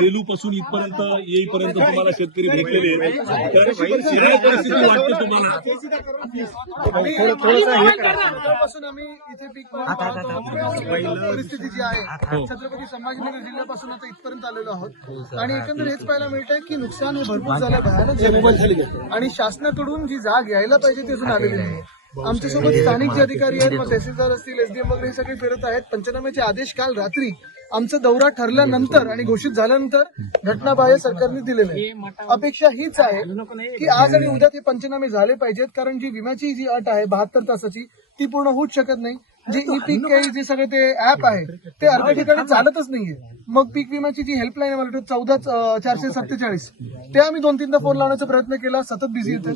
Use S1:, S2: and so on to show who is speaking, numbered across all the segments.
S1: सेलू पासून इथपर्यंत येईपर्यंत तुम्हाला शेतकरी भेटलेले परिस्थिती वाटते तुम्हाला?
S2: पासून आम्ही इथे पीक परिस्थिती जी आहे छत्रपती संभाजीनगर जिल्ह्यापासून आता इथपर्यंत आलेलो आहोत. आणि एकंदर हेच पाहायला मिळत आहे की नुकसान हे भरपूर झालं भयानक झालं आणि शासनाकडून जी जाग यायला पाहिजे ती अजून आलेली नाही. आमच्यासोबत स्थानिक जे अधिकारी आहेत मग तहसीलदार असतील एसडीएम वगैरे हे सगळे फिरत आहेत. पंचनाम्याचे आदेश काल रात्री आमचा दौरा ठरल्यानंतर आणि घोषित झाल्यानंतर घटनाबाह्य सरकारने दिलेले आहे. अपेक्षा हीच आहे की आज आणि उद्या ते पंचनामे झाले पाहिजेत कारण जी विम्याची जी अट आहे बहात्तर तासाची ती पूर्ण होऊच शकत नाही जे ई पीक जे सगळे ते ऍप आहे ते अर्ध्या ठिकाणी चालतच नाहीये मग पीक विम्याची जी हेल्पलाईन आहे मला वाटतं चौदा चारशे सत्तेचाळीस ते आम्ही दोन तीनदा फोन लावण्याचा प्रयत्न केला सतत बिझी येते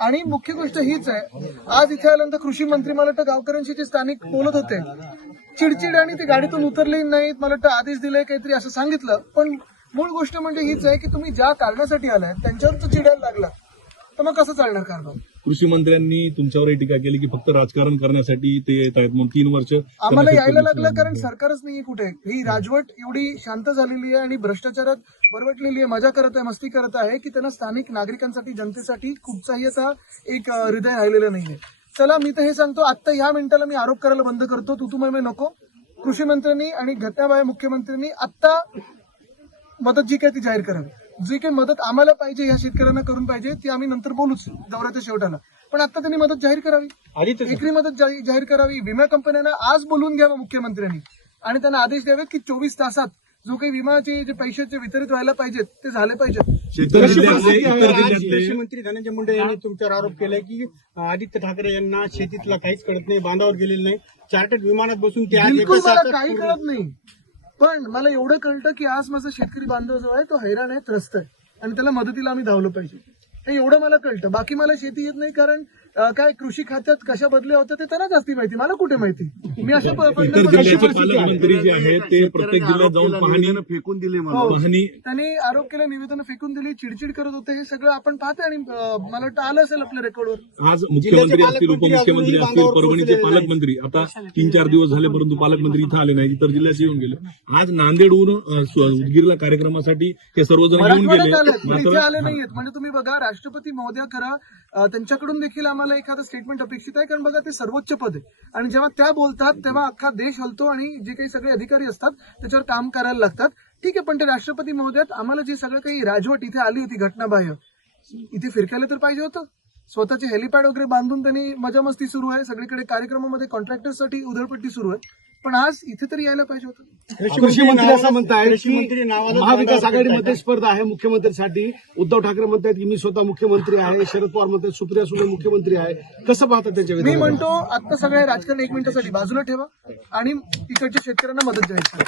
S2: आणि मुख्य गोष्ट हीच आहे आज इथे आल्यानंतर कृषी मंत्री मला वाटतं गावकऱ्यांशी जे स्थानिक बोलत होते चिडचिड आणि ते गाडीतून उतरले नाहीत मला वाटतं आदेश दिले काहीतरी असं सांगितलं पण मूळ गोष्ट म्हणजे हीच आहे की तुम्ही ज्या कारणासाठी आलाय त्यांच्यावर तो चिडायला लागला. तर मग कसं चालणार कारभार?
S1: कृषी मंत्र्यांनी तुमच्यावरही टीका केली की फक्त राजकारण करण्यासाठी ते येत आहेत. म्हणून तीन वर्ष
S2: आम्हाला यायला लागलं कारण सरकारच नाहीये कुठे. ही राजवट एवढी शांत झालेली आहे आणि भ्रष्टाचारात बरवटलेली आहे. मजा करत आहे मस्ती करत आहे की त्यांना स्थानिक नागरिकांसाठी जनतेसाठी कुठचाही असा एक हृदय राहिलेलं नाहीये. चला मी तर हे सांगतो आता या मिनिटाला मी आरोप करायला बंद करतो. तू तुम्ही नको. कृषी मंत्र्यांनी आणि घटनाबाह्य मुख्यमंत्र्यांनी आता मदत जी काय ती जाहीर करावी. जी काही मदत आम्हाला पाहिजे या शेतकऱ्यांना करून पाहिजे ती आम्ही नंतर बोलूच दौऱ्याच्या शेवटाला पण आता त्यांनी मदत जाहीर करावी. एकरी मदत जाही- जाहीर करावी. विमा कंपन्यांना आज बोलून घ्यावं मुख्यमंत्र्यांनी. आणि त्यांना आदेश द्यावेत की चोवीस तासात जो काही विमाचे जे पैशाचे वितरित व्हायला पाहिजेत ते झाले पाहिजेत.
S3: मंत्री धनंजय मुंडे यांनी तुमच्यावर आरोप केलाय की आदित्य ठाकरे यांना शेतीतला काहीच कळत नाही बांधावर गेलेलं नाही. चार्टर्ड विमानात बसून ते
S2: काही कळत नाही. पण मला एवढं कळतं की आज माझा शेतकरी बांधव जो आहे तो हैराण आहे त्रस्त आहे. आणि त्याला मदतीला आम्ही धावलं पाहिजे. हे एवढं मला कळतं. बाकी मला शेती येत नाही कारण काय कृषी खात्यात कशा बदल्या होत्या ते त्यांना जास्ती माहिती. मला कुठे माहिती? मी अशा प-
S1: इतर
S2: पद्धतीने-
S1: जिल्ह्याचे पालकमंत्री जे आहेत ते प्रत्येक जिल्ह्यात जाऊन पाहणी
S4: फेकून दिले मला
S2: हो.
S1: पाहणी
S2: त्यांनी आरोप केला निवेदन फेकून दिली चिडचिड करत होते. हे सगळं आपण पाहतोय आणि मला वाटतं आलं असेल आपल्या रेकॉर्डवर.
S1: आज मुख्यमंत्री असतील उपमुख्यमंत्री असतील परभणीचे पालकमंत्री. आता तीन चार दिवस झाले परंतु पालकमंत्री इथं आले नाही इतर जिल्ह्यात येऊन गेले. आज नांदेडहून उदगीरला कार्यक्रमासाठी हे सर्वजण येऊन गेले.
S2: आले नाहीयेत. म्हणजे तुम्ही बघा राष्ट्रपती महोदया खरं त्यांच्याकडून देखील आम्हाला एखादं स्टेटमेंट अपेक्षित आहे? कारण बघा ते सर्वोच्च पद आहे. आणि जेव्हा त्या बोलतात तेव्हा अख्खा देश हलतो आणि जे काही सगळे अधिकारी असतात त्याच्यावर काम करायला लागतात. ठीक आहे पण ते राष्ट्रपती महोदयात आम्हाला जे सगळं काही राजवट इथे आली होती घटनाबाह्य इथे फिरकायला तर पाहिजे होतं. स्वतःचे हेलिपॅड वगैरे बांधून त्यांनी मजा मस्ती सुरू आहे. सगळीकडे कार्यक्रमामध्ये कॉन्ट्रॅक्टरसाठी उधळपट्टी सुरू आहे. पण आज इथे तरी यायला पाहिजे होतं.
S4: कृषी मंत्री असं म्हणतायत
S3: कृषी मंत्री
S4: की महाविकास आघाडीमध्ये स्पर्धा आहे मुख्यमंत्र्यांसाठी. उद्धव ठाकरे म्हणतात की मी स्वतः मुख्यमंत्री आहे शरद पवार म्हणतात सुप्रिया सुळे मुख्यमंत्री आहे. कसं पाहतात त्यांच्या
S2: मी? म्हणतो आता सगळे राजकारण एक मिनिटासाठी बाजूला ठेवा आणि इकडच्या शेतकऱ्यांना मदत करा